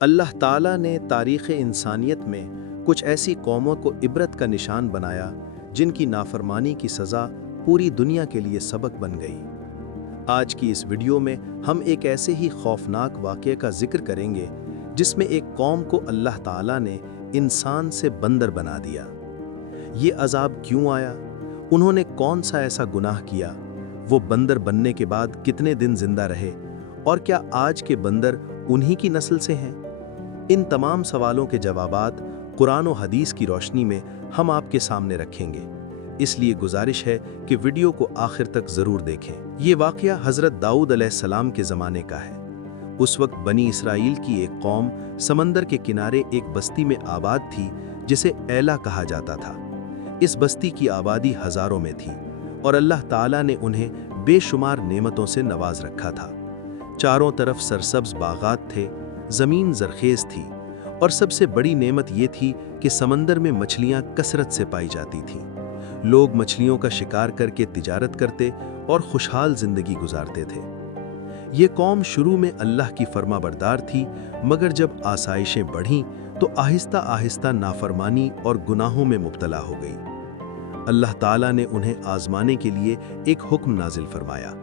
اللہ ताला ने तारीख़ इंसानियत में कुछ ऐसी कौमों को इबरत का निशान बनाया जिनकी नाफरमानी की सज़ा पूरी दुनिया के लिए सबक बन गई। आज की इस वीडियो में हम एक ऐसे ही खौफनाक वाक़ये का जिक्र करेंगे जिसमें एक कौम को अल्लाह ताला ने इंसान से बंदर बना दिया। ये अजाब क्यों आया? उन्होंने कौन सा ऐसा गुनाह किया? वो बंदर बनने के बाद कितने दिन जिंदा रहे? और क्या आज के बंदर उन्हीं की नस्ल से हैं? इन तमाम सवालों के जवाबात कुरान और हदीस की रोशनी में हम आपके सामने रखेंगे, इसलिए गुजारिश है कि वीडियो को आखिर तक ज़रूर देखें। ये वाक़या हज़रत दाऊद अलैहिस्सलाम के ज़माने का है। उस वक्त बनी इसराइल की एक कौम समंदर के किनारे एक बस्ती में आबाद थी जिसे ऐला कहा जाता था। इस बस्ती की आबादी हज़ारों में थी और अल्लाह ताला ने उन्हें बेशुमार नेमतों से नवाज रखा था। चारों तरफ सरसब्ज बागात थे, ज़मीन ज़रखेज़ थी और सबसे बड़ी नेमत ये थी कि समंदर में मछलियाँ कसरत से पाई जाती थीं। लोग मछलियों का शिकार करके तिजारत करते और खुशहाल ज़िंदगी गुजारते थे। ये कौम शुरू में अल्लाह की फरमाबरदार थी, मगर जब आसाइशें बढ़ीं तो आहिस्ता आहिस्ता नाफरमानी और गुनाहों में मुब्तला हो गई। अल्लाह ताला ने उन्हें आज़माने के लिए एक हुक्म नाजिल फरमाया।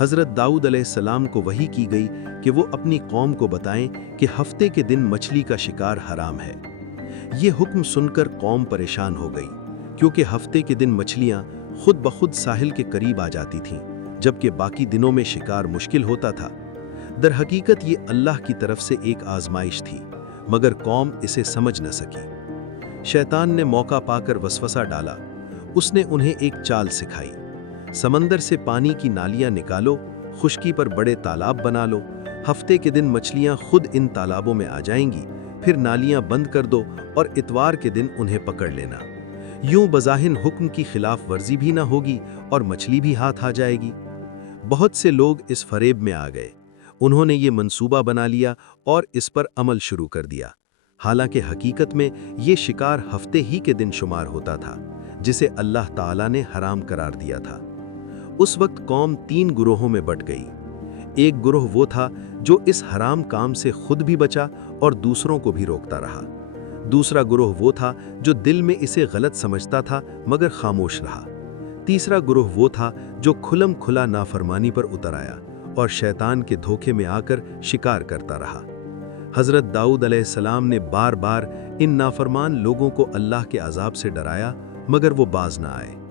हज़रत दाऊद अलैहिस्सलाम को वही की गई कि वो अपनी कौम को बताएं कि हफ्ते के दिन मछली का शिकार हराम है। ये हुक्म सुनकर कौम परेशान हो गई, क्योंकि हफ्ते के दिन मछलियाँ खुद ब खुद साहिल के करीब आ जाती थीं, जबकि बाकी दिनों में शिकार मुश्किल होता था। दर हकीकत ये अल्लाह की तरफ से एक आजमाइश थी, मगर कौम इसे समझ न सकी। शैतान ने मौका पाकर वसवसा डाला। उसने उन्हें एक चाल सिखाई। समंदर से पानी की नालियां निकालो, खुश्की पर बड़े तालाब बना लो, हफ्ते के दिन मछलियां खुद इन तालाबों में आ जाएंगी, फिर नालियां बंद कर दो और इतवार के दिन उन्हें पकड़ लेना। यूं बज़ाहिर हुक्म की खिलाफ वर्जी भी ना होगी और मछली भी हाथ आ जाएगी। बहुत से लोग इस फरेब में आ गए। उन्होंने ये मंसूबा बना लिया और इस पर अमल शुरू कर दिया। हालांकि हकीकत में ये शिकार हफ्ते ही के दिन शुमार होता था, जिसे अल्लाह ताला ने हराम करार दिया था। उस वक्त कौम 3 गुरोहों में बट गई। एक गुरोह वो था जो इस हराम काम से खुद भी बचा और दूसरों को भी रोकता रहा। दूसरा गुरोह वो था जो दिल में इसे गलत समझता था मगर खामोश रहा। तीसरा गुरोह वो था जो खुलम खुला नाफरमानी पर उतर आया और शैतान के धोखे में आकर शिकार करता रहा। हज़रत दाऊद अलैहिस्सलाम ने बार बार इन नाफरमान लोगों को अल्लाह के अजाब से डराया, मगर वो बाज ना आए।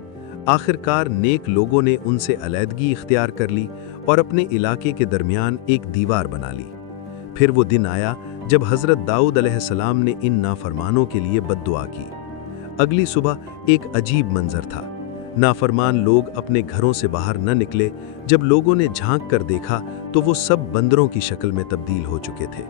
आखिरकार नेक लोगों ने उनसे अलैदगी इख्तियार कर ली और अपने इलाके के दरमियान एक दीवार बना ली। फिर वो दिन आया जब हज़रत दाऊद अलैहिस्सलाम ने इन नाफरमानों के लिए बद्दुआ की। अगली सुबह एक अजीब मंजर था। नाफरमान लोग अपने घरों से बाहर न निकले। जब लोगों ने झांक कर देखा तो वो सब बंदरों की शक्ल में तब्दील हो चुके थे।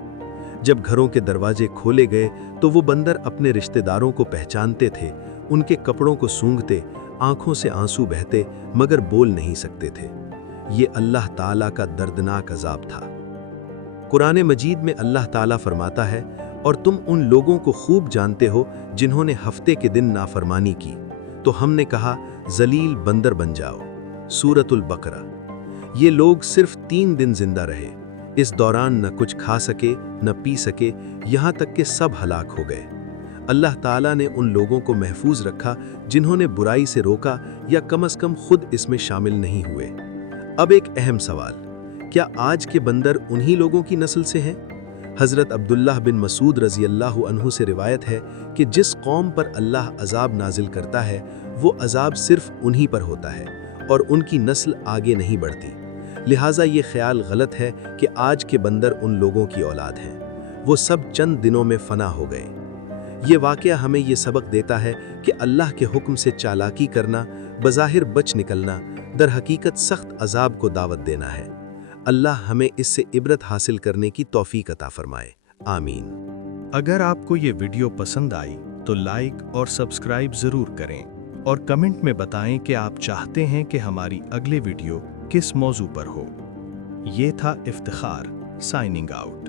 जब घरों के दरवाजे खोले गए तो वो बंदर अपने रिश्तेदारों को पहचानते थे, उनके कपड़ों को सूंघते, आंखों से आंसू बहते, मगर बोल नहीं सकते थे। ये अल्लाह ताला का दर्दनाक अजाब था। कुरान मजीद में अल्लाह ताला फरमाता है, और तुम उन लोगों को खूब जानते हो जिन्होंने हफ्ते के दिन नाफरमानी की, तो हमने कहा जलील बंदर बन जाओ। सूरतुल बकरा। ये लोग सिर्फ 3 दिन जिंदा रहे। इस दौरान न कुछ खा सके न पी सके, यहाँ तक कि सब हलाक हो गए। अल्लाह ताला ने उन लोगों को महफूज रखा जिन्होंने बुराई से रोका या कम से कम खुद इसमें शामिल नहीं हुए। अब एक अहम सवाल, क्या आज के बंदर उन्हीं लोगों की नस्ल से हैं? हज़रत अब्दुल्लाह बिन मसूद रज़ी अल्लाह अन्हु से रिवायत है कि जिस कौम पर अल्लाह अजाब नाजिल करता है वो अजाब सिर्फ उन्हीं पर होता है और उनकी नस्ल आगे नहीं बढ़ती। लिहाजा ये ख्याल गलत है कि आज के बंदर उन लोगों की औलाद हैं। वो सब चंद दिनों में फना हो गए। ये वाक़या हमें ये सबक देता है कि अल्लाह के हुक्म से चालाकी करना, बज़ाहिर बच निकलना, दर हकीकत सख्त अजाब को दावत देना है। अल्लाह हमें इससे इबरत हासिल करने की तौफीक अता फरमाए। आमीन। अगर आपको ये वीडियो पसंद आई तो लाइक और सब्सक्राइब ज़रूर करें और कमेंट में बताएं कि आप चाहते हैं कि हमारी अगले वीडियो किस मौजू पर हो। ये था इफ्तिखार साइनिंग आउट।